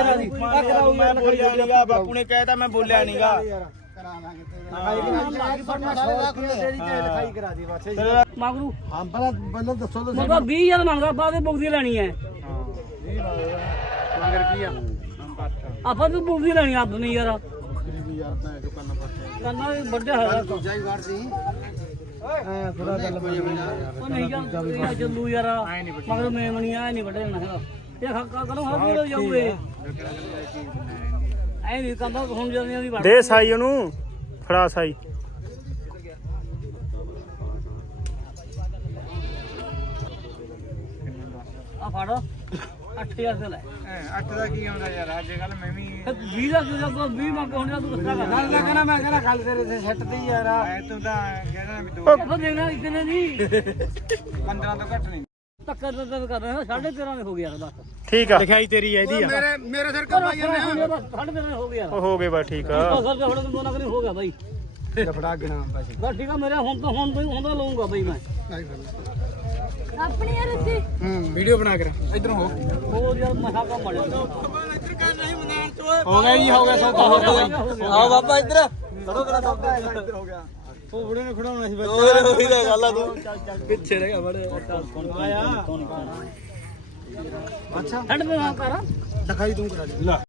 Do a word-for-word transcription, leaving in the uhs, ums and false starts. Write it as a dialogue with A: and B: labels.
A: ਕਰਾ ਦੀ ਆ ਕਰਾਉ
B: ਮੈਂ ਬੋਲਿਆ ਨਹੀਂਗਾ ਬਾਪੂ ਨੇ ਕਹਿਤਾ ਮੈਂ ਬੋਲਿਆ ਨਹੀਂਗਾ
A: ਮਗਰੂ
C: ਹਾਂ ਪਹਿਲਾਂ ਪਹਿਲਾਂ ਦੱਸੋ ਤਾਂ
A: ਮਗਰ ਵੀਹ ਹਜ਼ਾਰ ਮੰਗਦਾ ਬਾਅਦ ਵਿੱਚ ਬੁਗਦੀ ਲੈਣੀ ਹੈ
B: ਮਗਰ ਕੀ ਆ
A: ਆਪਾਂ ਨੂੰ ਬੁਗਦੀ ਲੈਣੀ ਆਪਣੀ ਯਾਰ
C: ਯਾਰ ਮੈਂ ਜੋ ਕਰਨਾ ਪੜਦਾ
A: ਕੰਨਾ ਵੱਡਾ ਹੈਗਾ
C: ਦੂਜਾ ਹੀ ਵਾਰ ਸੀ ਐ ਥੋੜਾ ਗੱਲ
A: ਉਹ ਨਹੀਂ ਜਾਂ ਜੱਲੂ ਯਾਰ ਮਗਰ ਮੈਂ ਮਣੀ ਆ ਨਹੀਂ ਵੱਡੇ ਲੈਣਾ ਹੈਗਾ ਇਹ ਹੱਕਾ ਕਰੋ ਹੱਕ ਕਿਹੜੇ ਜਾਊਗੇ ਐ ਨਹੀਂ ਕੰਦਾ ਹੁਣ ਜਾਂਦੀਆਂ ਦੀ
B: ਦੇ ਸਾਈ ਉਹਨੂੰ ਫੜਾ ਸਾਈ
A: ਆ ਫੜ ਅੱਠ ਹਜ਼ਾਰ ਦੇ ਲੈ
B: ਅੱਠ ਦਾ ਕੀ ਆਉਂਦਾ ਯਾਰ ਅੱਜ ਕੱਲ ਮੈਂ ਵੀ
A: ਵੀਹ ਦਾ ਕਿਉਂ ਜਦੋਂ ਵੀਹ ਮੰਗ ਹੁਣ ਤੂੰ ਦੱਸਦਾ ਕਰ
B: ਗੱਲ ਲੱਗਣਾ ਮੈਂ ਕਹਿੰਦਾ ਗੱਲ ਤੇਰੇ ਤੇ ਸੈੱਟ ਤੇ ਯਾਰ ਤੂੰ ਤਾਂ ਕਹਿੰਦਾ ਵੀ ਦੋ
A: ਆਪਾਂ ਦੇਣਾ ਇਤਨੇ ਨਹੀਂ
B: ਪੰਦਰਾਂ ਤੋਂ ਘੱਟ ਨਹੀਂ
A: ਧੱਕਾ ਤਾਂ ਕਰ ਰਿਹਾ ਸਾਢੇ ਤੇਰਾਂ ਦੇ ਹੋ ਗਿਆ ਬਸ
B: ਠੀਕ ਆ ਲਿਖਾਈ ਤੇਰੀ ਇਹਦੀ ਆ
C: ਮੇਰੇ ਮੇਰੇ ਸਿਰ ਕਮਾਈ ਜਾਂਦੇ
A: ਬਸ ਸਾਢੇ ਤੇਰਾਂ ਦੇ ਹੋ ਗਿਆ
B: ਉਹ ਹੋ ਗਏ ਬਸ ਠੀਕ ਆ
A: ਸਰ ਤੇ ਹੁਣ ਦੋਨਾਂ ਕਰੀ ਹੋ ਗਿਆ ਬਾਈ
C: ਫੜਾ ਗਿਣਾ ਪੈਸੇ
A: ਬਸ ਠੀਕ ਆ ਮੇਰੇ ਹੁਣ ਤਾਂ ਹੁਣ ਤੋਂ ਹੁੰਦਾ ਲਊਂਗਾ ਬਾਈ ਮੈਂ
D: ਆਪਣੀ ਯਾਰ ਇੱਥੇ
C: ਹੂੰ ਵੀਡੀਓ ਬਣਾ ਕੇ ਇਧਰੋਂ ਹੋ
A: ਹੋਰ ਯਾਰ ਮਸਾ ਕੰਮ ਮੜਿਆ
B: ਹੋ ਗਿਆ ਜੀ ਹੋ ਗਿਆ ਸੌਦਾ ਹੋ ਗਿਆ
A: ਆਓ
B: ਬਾਬਾ ਇੱਧਰ
C: ਚਲੋ ਤੇਰਾ ਸੌਦਾ ਇੱਧਰ ਹੋ ਗਿਆ ਉਹ ਬੁੜੇ ਨੇ ਖੜਾਉਣਾ ਸੀ
B: ਓਏ ਉਹੀ ਤਾਂ ਗੱਲ ਆ ਤੂੰ
A: ਪਿੱਛੇ ਰਹਿ ਗਿਆ ਬੜੇ ਆਇਆ ਅੱਛਾ ਛੱਡ ਦੇ ਨਾ ਕਰ
C: ਦਿਖਾਈ ਤੂੰ ਕਰਾ ਦੇ